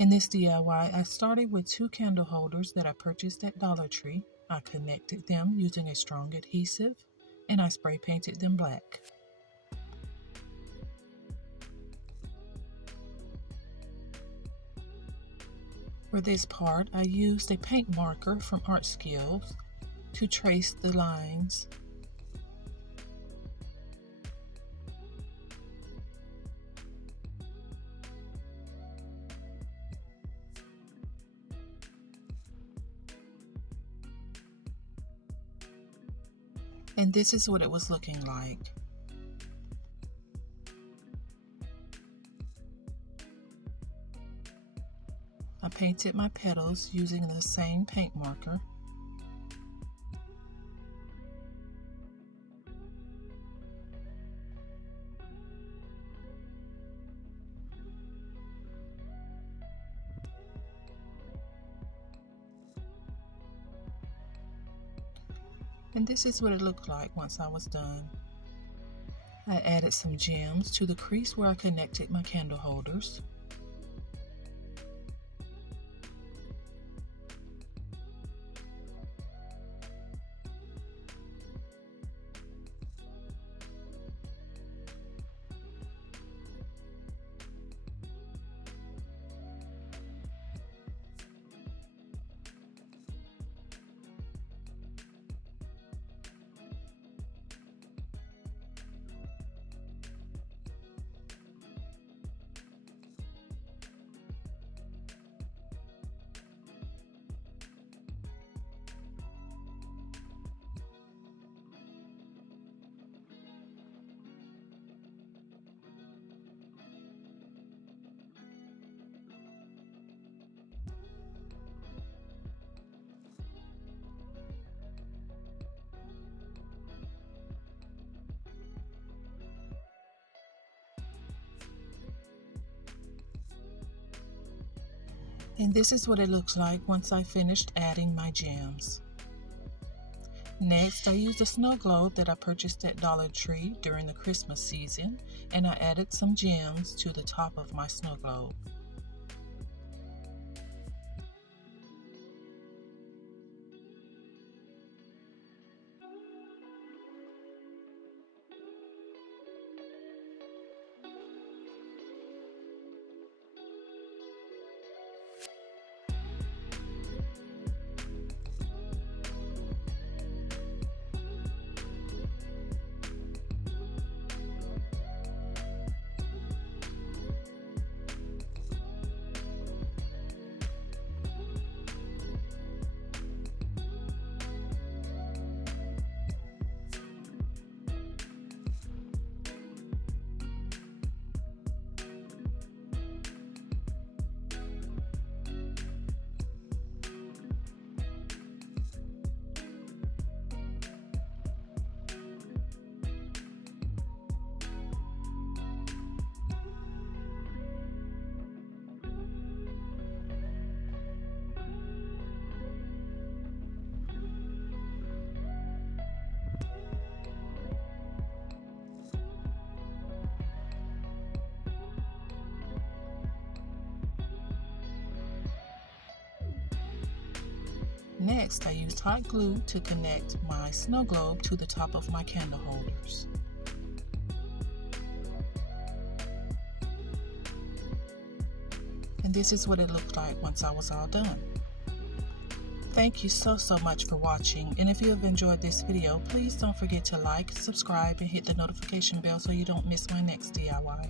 In this DIY, I started with 2 candle holders that I purchased at Dollar Tree. I connected them using a strong adhesive, and I spray painted them black. For this part, I used a paint marker from Art Skills to trace the lines. And this is what it was looking like. I painted my petals using the same paint marker. And this is what it looked like once I was done. I added some gems to the crease where I connected my candle holders. And this is what it looks like once I finished adding my gems. Next, I used a snow globe that I purchased at Dollar Tree during the Christmas season, and I added some gems to the top of my snow globe. Next, I used hot glue to connect my snow globe to the top of my candle holders. And this is what it looked like once I was all done. Thank you so much for watching, and if you have enjoyed this video, please don't forget to like, subscribe, and hit the notification bell so you don't miss my next DIY.